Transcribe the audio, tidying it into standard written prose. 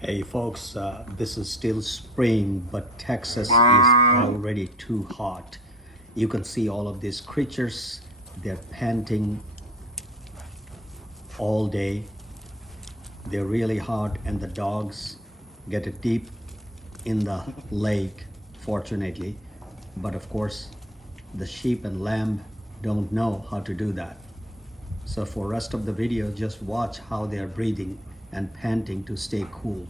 Hey folks, this is still spring, but Texas is already too hot. You can see all of these creatures, they're panting all day. They're really hot, and the dogs get deep in the lake, fortunately. But of course, the sheep and lamb don't know how to do that. So for rest of the video, just watch how they are breathing and panting to stay cool.